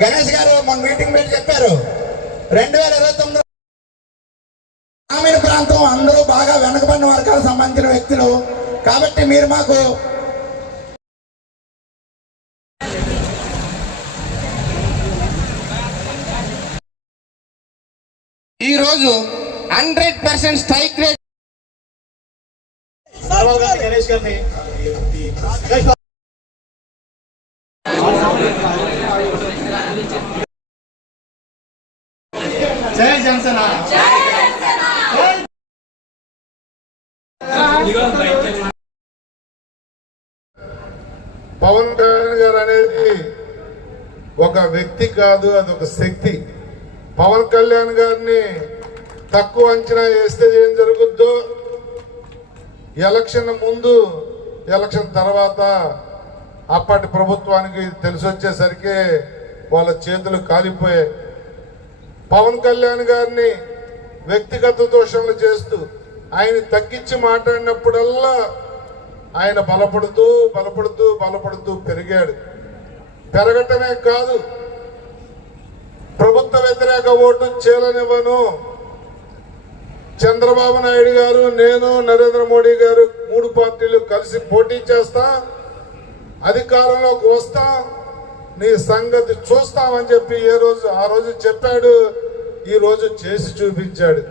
గణేష్ గారు మన మీటింగ్ పెట్టి చెప్పారు 2029 గ్రామీణ ప్రాంతం అందరూ బాగా వెనుకబడిన వర్గాలకు సంబంధించిన వ్యక్తులు కాబట్టి మీరు మాకు ఈరోజు 100% స్ట్రైక్ రేట్ గణేష్ గారిని జై జనసేన పవన్ కళ్యాణ్ గారు అనేది ఒక వ్యక్తి కాదు, అది ఒక శక్తి. పవన్ కళ్యాణ్ గారిని తక్కువ అంచనా వేస్తే ఏం జరుగుద్దో ఎలక్షన్ ముందు ఎలక్షన్ తర్వాత అప్పటి ప్రభుత్వానికి తెలిసొచ్చేసరికి వాళ్ళ చేతులు కాలిపోయాయి. పవన్ కళ్యాణ్ గారిని వ్యక్తిగత దోషణలు చేస్తూ ఆయన తగ్గించి మాట్లాడినప్పుడల్లా ఆయన బలపడుతూ బలపడుతూ బలపడుతూ పెరిగాడు. పెరగటమే కాదు, ప్రభుత్వ వ్యతిరేక ఓటు చేలనివ్వను, చంద్రబాబు నాయుడు గారు, నేను, నరేంద్ర మోడీ గారు 3 పార్టీలు కలిసి పోటీ చేస్తా, అధికారంలోకి వస్తా, నీ సంగతి చూస్తామని చెప్పి ఆ రోజు చెప్పాడు. ఈ రోజు చేసి చూపించాడు.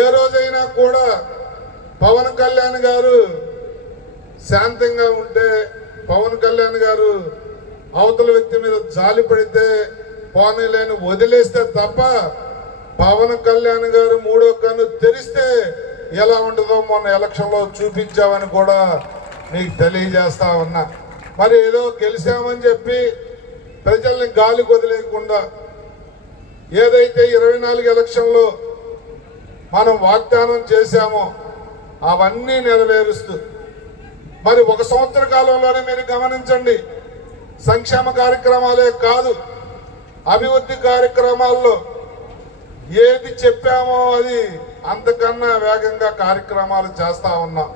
ఏ రోజైనా కూడా పవన్ కళ్యాణ్ గారు శాంతంగా ఉంటే, పవన్ కళ్యాణ్ గారు అవతల వ్యక్తి మీద జాలి పడితే పోనీలేని వదిలేస్తే తప్ప పవన్ కళ్యాణ్ గారు 3వ కన్ను తెరిస్తే ఎలా ఉంటుందో మొన్న ఎలక్షన్ లో చూపించామని కూడా మీకు తెలియజేస్తా ఉన్నా. మరి ఏదో గెలిచామని చెప్పి ప్రజల్ని గాలి వదిలేయకుండా ఏదైతే 24 ఎలక్షన్లో మనం వాగ్దానం చేశామో అవన్నీ నెరవేరుస్తూ మరి 1 సంవత్సర కాలంలోనే మీరు గమనించండి, సంక్షేమ కార్యక్రమాలే కాదు అభివృద్ధి కార్యక్రమాల్లో ఏది చెప్పామో అది అంతకన్నా వేగంగా కార్యక్రమాలు చేస్తా ఉన్నాం.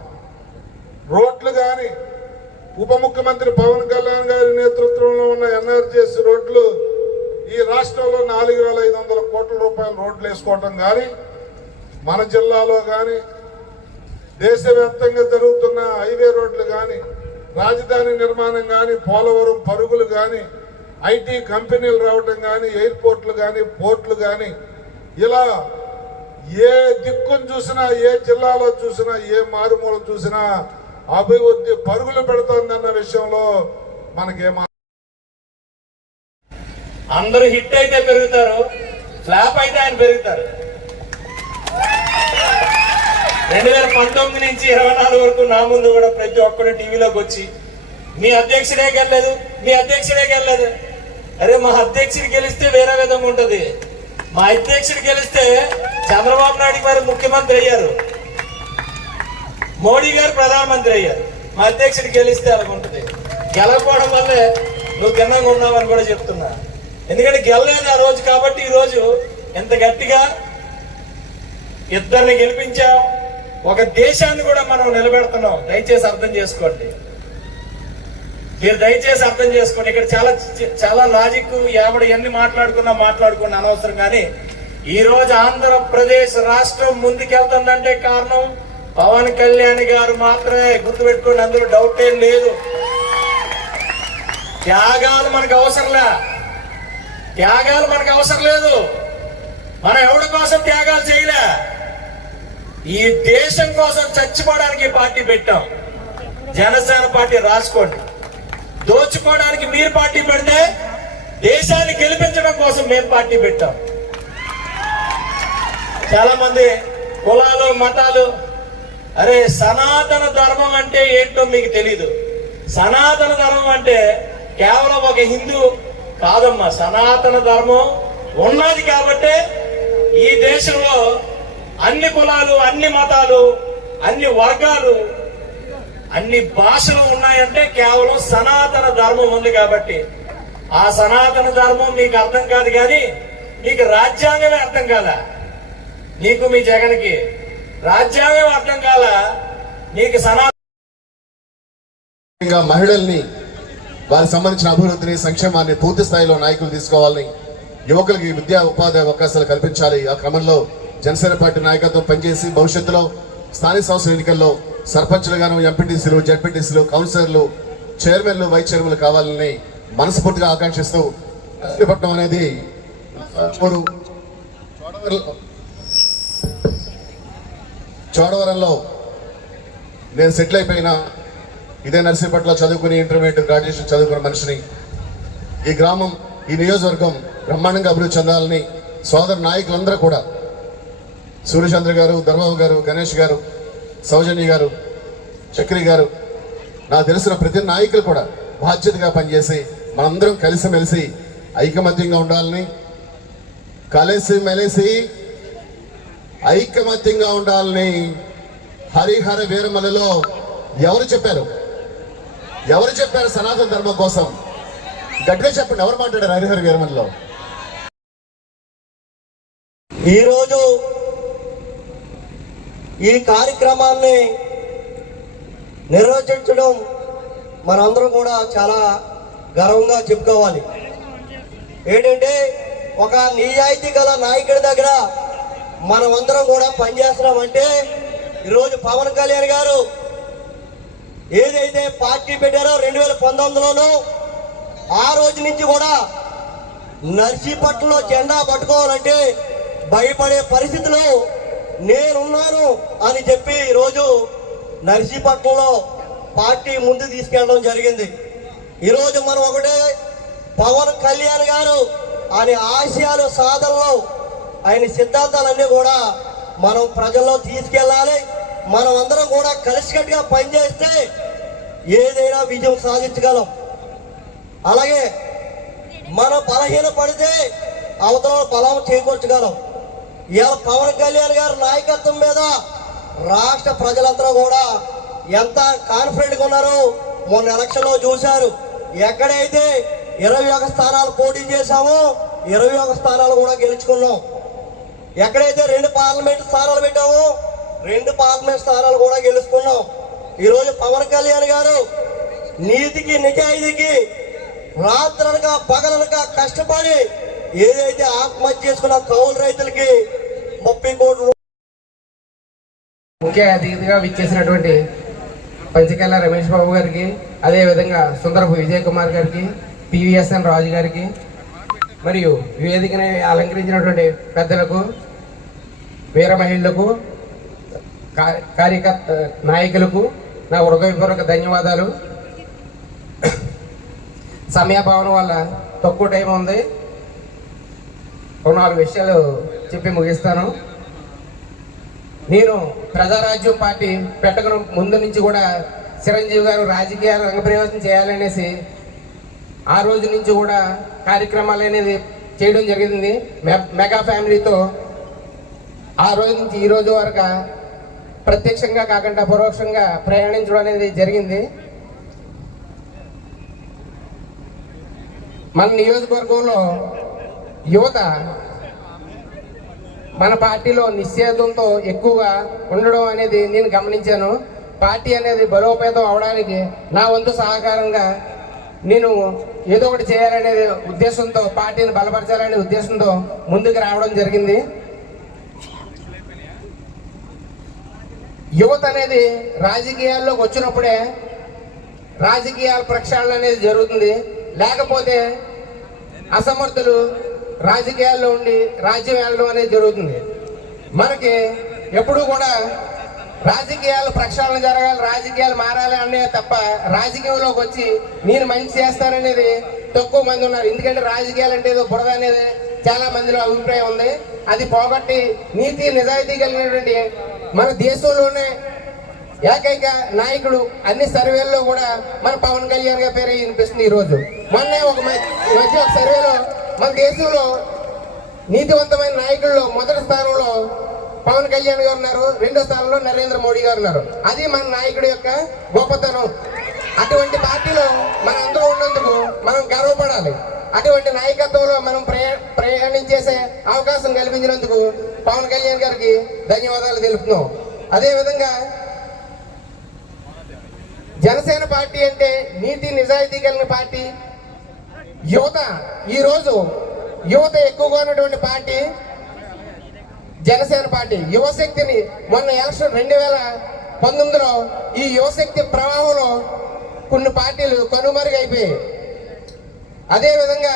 రోడ్లు కానీ ఉప ముఖ్యమంత్రి పవన్ కళ్యాణ్ గారి నేతృత్వంలో ఉన్న ఎన్ఆర్జీఎస్ రోడ్లు ఈ రాష్ట్రంలో 4,500 కోట్ల రూపాయల రోడ్లు వేసుకోవటం కానీ, మన జిల్లాలో కానీ దేశవ్యాప్తంగా జరుగుతున్న హైవే రోడ్లు కానీ, రాజధాని నిర్మాణం కానీ, పోలవరం పరుగులు కానీ, ఐటీ కంపెనీలు రావటం కానీ, ఎయిర్పోర్ట్లు కానీ, పోర్ట్లు కానీ, ఇలా ఏ దిక్కును చూసినా, ఏ జిల్లాలో చూసినా, ఏ మారుమూల చూసినా అభివృద్ధి పరుగులు పెడుతోందన్న విషయంలో మనకేమా అందరూ హిట్ అయితే పెరుగుతారు, ఫ్లాప్ అయితే ఆయన పెరుగుతారు. 2019 నుంచి 24 వరకు నా ముందు కూడా ప్రతి ఒక్కరు టీవీలోకి వచ్చి మీ అధ్యక్షుడే గెలలేదు, మీ అధ్యక్షుడే గెలలేదు. అరే మా అధ్యక్షుడు గెలిస్తే వేరే విధంగా ఉంటది. మా అధ్యక్షుడు గెలిస్తే చంద్రబాబు నాయుడు గారు ముఖ్యమంత్రి అయ్యారు, మోడీ గారు ప్రధానమంత్రి అయ్యారు. మా అధ్యక్షుడు గెలిస్తే అలాగుంటది. గెలకపోవడం వల్లే నువ్వు కిందంగా ఉన్నావని కూడా చెప్తున్నా. ఎందుకంటే గెలలేదు ఆ రోజు కాబట్టి ఈ రోజు ఎంత గట్టిగా ఇద్దరిని గెలిపించాం, ఒక దేశాన్ని కూడా మనం నిలబెడుతున్నాం. దయచేసి అర్థం చేసుకోండి, మీరు దయచేసి అర్థం చేసుకోండి. ఇక్కడ చాలా లాజిక్ ఎవడు ఎన్ని మాట్లాడుకున్నా అనవసరం. కానీ ఈ రోజు ఆంధ్రప్రదేశ్ రాష్ట్రం ముందుకెళ్తుందంటే కారణం పవన్ కళ్యాణ్ గారు మాత్రమే. గుర్తుపెట్టుకోండి, అందులో డౌట్ ఏం లేదు. త్యాగాలు మనకు అవసరంలే, త్యాగాలు మనకు అవసరం లేదు. మనం ఎవరి కోసం త్యాగాలు చేయలే, ఈ దేశం కోసం చచ్చిపోవడానికి పార్టీ పెట్టాం. జనసేన పార్టీ రాసుకోండి. దోచుకోవడానికి మీరు పార్టీ పెడితే దేశాన్ని గెలిపించడం కోసం మేము పార్టీ పెట్టాం. చాలా మంది కులాలు మతాలు, అరే సనాతన ధర్మం అంటే ఏంటో మీకు తెలీదు. సనాతన ధర్మం అంటే కేవలం ఒక హిందూ కాదమ్మా. సనాతన ధర్మం ఉన్నది కాబట్టే ఈ దేశంలో అన్ని కులాలు, అన్ని మతాలు, అన్ని వర్గాలు, అన్ని భాషలు ఉన్నాయంటే కేవలం సనాతన ధర్మం ఉంది కాబట్టి. ఆ సనాతన ధర్మం మీకు అర్థం కాదు, కానీ మీకు రాజ్యాంగమే అర్థం కాల. నీకు మీ జగన్కి రాజ్యాంగం అర్థం కాల, నీకు సనాతన మహిళల్ని వారికి సంబంధించిన అభివృద్ధిని సంక్షేమాన్ని పూర్తి స్థాయిలో నాయకులు తీసుకోవాలని, యువకులకి విద్యా ఉపాధి అవకాశాలు కల్పించాలి. ఆ క్రమంలో జనసేన పార్టీ నాయకత్వం పనిచేసి భవిష్యత్తులో స్థానిక సంస్థల ఎన్నికల్లో సర్పంచ్లుగాను, ఎంపీటీసీలు, జడ్పీటీసీలు, కౌన్సిలర్లు, చైర్మన్లు, వైస్ చైర్మన్లు కావాలని మనస్ఫూర్తిగా ఆకాంక్షిస్తూ నర్సీపట్నం అనేది చోడవరంలో నేను సెటిల్ అయిపోయినా ఇదే నర్సీపట్నంలో చదువుకుని ఇంటర్మీడియట్, గ్రాడ్యుయేషన్ చదువుకున్న మనిషిని. ఈ గ్రామం, ఈ నియోజకవర్గం బ్రహ్మాండంగా అభివృద్ధి చెందాలని సోదర నాయకులందరూ కూడా, సూర్యచంద్ర గారు, ధర్మబాబు గారు, గణేష్ గారు, సౌజన్య గారు, చక్రి గారు, నాకు తెలిసిన ప్రతి నాయకులు కూడా బాధ్యతగా పనిచేసి మనందరం కలిసిమెలిసి ఐకమత్యంగా ఉండాలని, కలిసిమెలిసి ఐకమత్యంగా ఉండాలని హరిహర వీరమలలో ఎవరు చెప్పారు సనాతన ధర్మం కోసం? గట్టిగా చెప్పండి, ఎవరు మాట్లాడారు హరిహర వీరమలలో? ఈరోజు ఈ కార్యక్రమాన్ని నిర్వహించడం మనందరం కూడా చాలా గర్వంగా చెప్పుకోవాలి. ఏంటంటే ఒక నిజాయితీ గల నాయకుడి దగ్గర మనమందరం కూడా పనిచేస్తున్నామంటే, ఈరోజు పవన్ కళ్యాణ్ గారు ఏదైతే పార్టీ పెట్టారో 2019లోనూ, ఆ రోజు నుంచి కూడా నర్సీపట్నంలో జెండా పట్టుకోవాలంటే భయపడే పరిస్థితిలో నేనున్నాను అని చెప్పి ఈరోజు నర్సీపట్నంలో పార్టీ ముందు తీసుకెళ్ళడం జరిగింది. ఈరోజు మనం ఒకటే, పవన్ కళ్యాణ్ గారు ఆయన ఆశయాలు సాధనలో ఆయన సిద్ధాంతాలన్నీ కూడా మనం ప్రజల్లో తీసుకెళ్ళాలి. మనం అందరం కూడా కలిసికట్టుగా పనిచేస్తే ఏదైనా విజయం సాధించగలం. అలాగే మనం బలహీన పడితే అవతల బలం చేకూర్చగలం. ఇవాళ పవన్ కళ్యాణ్ గారి నాయకత్వం మీద రాష్ట్ర ప్రజలందరూ కూడా ఎంత కాన్ఫిడెంట్గా ఉన్నారో మొన్న ఎలక్షన్లో చూశారు. ఎక్కడైతే 21 స్థానాలు పోటీ చేశామో 21 స్థానాలు కూడా గెలుచుకున్నాం. ఎక్కడైతే 2 పార్లమెంట్ స్థానాలు పెట్టామో 2 పార్లమెంట్ స్థానాలు కూడా గెలుచుకున్నాం. ఈరోజు పవన్ కళ్యాణ్ గారు నీతికి, నిజాయితీకి రాత్రనక పగలనక కష్టపడి ఏదైతే ఆత్మహత్య చేసుకున్న కౌలు రైతులకి 30 కోట్లు ముఖ్య అతిథిగా విచ్చేసినటువంటి పంచకల్ల రమేష్ బాబు గారికి, అదేవిధంగా సుందరపు విజయ్ కుమార్ గారికి, పివిఎస్ఎన్ రాజు గారికి, మరియు వేదికని అలంకరించినటువంటి పెద్దలకు, వీర మహిళలకు, కార్యకర్త నాయకులకు నా హృదయపూర్వక ధన్యవాదాలు. సమయభావన వల్ల తక్కువ టైం ఉంది, 4 విషయాలు చెప్పి ముగిస్తాను. నేను ప్రజారాజ్యం పార్టీ పెట్టక ముందు నుంచి కూడా చిరంజీవి గారు రాజకీయ రంగప్రవేశం చేయాలనేసి ఆ రోజు నుంచి కూడా కార్యక్రమాలు అనేది చేయడం జరిగింది. మెగా ఫ్యామిలీతో ఆ రోజు నుంచి ఈ రోజు వరకు ప్రత్యక్షంగా కాకుండా పరోక్షంగా ప్రయాణించడం అనేది జరిగింది. మన నియోజకవర్గంలో యువత మన పార్టీలో నిశ్చేతంతో ఎక్కువగా ఉండడం అనేది నేను గమనించాను. పార్టీ అనేది బలోపేతం అవడానికి నా వంతు సహకారంగా నేను ఏదో ఒకటి చేయాలనే ఉద్దేశంతో, పార్టీని బలపరచాలనే ఉద్దేశంతో ముందుకు రావడం జరిగింది. యువత అనేది రాజకీయాల్లోకి వచ్చినప్పుడే రాజకీయాల ప్రక్షాళన అనేది జరుగుతుంది. లేకపోతే అసమర్థులు రాజకీయాల్లో ఉండి రాజ్యం వెళ్ళడం అనేది జరుగుతుంది. మనకి ఎప్పుడు కూడా రాజకీయాలు ప్రక్షాళన జరగాలి, రాజకీయాలు మారాలి అనే తప్ప రాజకీయంలోకి వచ్చి నేను మంచి చేస్తాననేది తక్కువ మంది ఉన్నారు. ఎందుకంటే రాజకీయాలు అంటే ఏదో బురద అనేది చాలా మందిలో అభిప్రాయం ఉంది. అది పోగొట్టి నీతి నిజాయితీ కలిగినటువంటి మన దేశంలోనే ఏకైక నాయకుడు అన్ని సర్వేల్లో కూడా మన పవన్ కళ్యాణ్ గారి పేరే వినిపిస్తుంది. ఈరోజు మొన్నే ఒక సర్వేలో మన దేశంలో నీతివంతమైన నాయకుల్లో మొదటి స్థానంలో పవన్ కళ్యాణ్ గారు ఉన్నారు, 2వ స్థానంలో నరేంద్ర మోడీ గారు ఉన్నారు. అది మన నాయకుడి యొక్క గొప్పతనం. అటువంటి పార్టీలో మనం అందరూ ఉన్నందుకు మనం గర్వపడాలి. అటువంటి నాయకత్వంలో మనం ప్రయాణించేసే అవకాశం కల్పించినందుకు పవన్ కళ్యాణ్ గారికి ధన్యవాదాలు తెలుపుతున్నాం. అదేవిధంగా జనసేన పార్టీ అంటే నీతి నిజాయితీ కలిగిన పార్టీ. యువత ఈరోజు యువత ఎక్కువగా ఉన్నటువంటి పార్టీ జనసేన పార్టీ. యువశక్తిని మొన్న ఎలక్షన్ 2019లో ఈ యువశక్తి ప్రవాహంలో కొన్ని పార్టీలు కనుమరుగైపోయాయి. అదేవిధంగా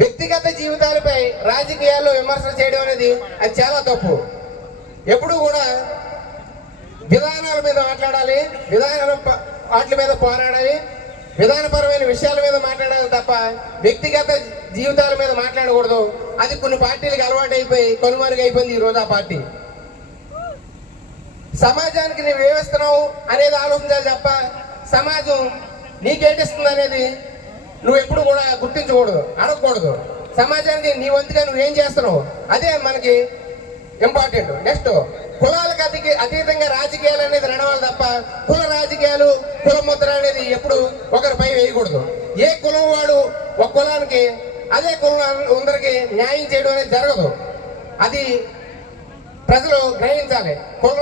వ్యక్తిగత జీవితాలపై రాజకీయాల్లో విమర్శలు చేయడం అనేది అది చాలా తప్పు. ఎప్పుడు కూడా విధానాల మీద మాట్లాడాలి, వాటి మీద పోరాడాలి, విధానపరమైన విషయాల మీద మాట్లాడాలి తప్ప వ్యక్తిగత జీవితాల మీద మాట్లాడకూడదు. అది కొన్ని పార్టీలకు అలవాటు అయిపోయి కనుమరుగైపోయింది ఈ రోజు ఆ పార్టీ. సమాజానికి నువ్వు ఏమిస్తున్నావు అనేది ఆలోచించాలి తప్ప సమాజం నీకేటిస్తుంది అనేది నువ్వు ఎప్పుడు కూడా గుర్తించకూడదు, అడగకూడదు. సమాజానికి నీ వంతుగా నువ్వేం చేస్తున్నావు అదే మనకి ఇంపార్టెంట్. నెక్స్ట్ కులాలకు అతీతంగా రాజకీయాలు అనేది నడవాలి తప్ప కుల రాజకీయాలు, కుల ముద్ర అనేది ఎప్పుడు ఒకరిపై వేయకూడదు. ఏ కులం వాడు ఒక కులానికి అదే కులం అందరికి న్యాయం చేయడం అనేది జరగదు. అది ప్రజలు గ్రహించాలి. కుల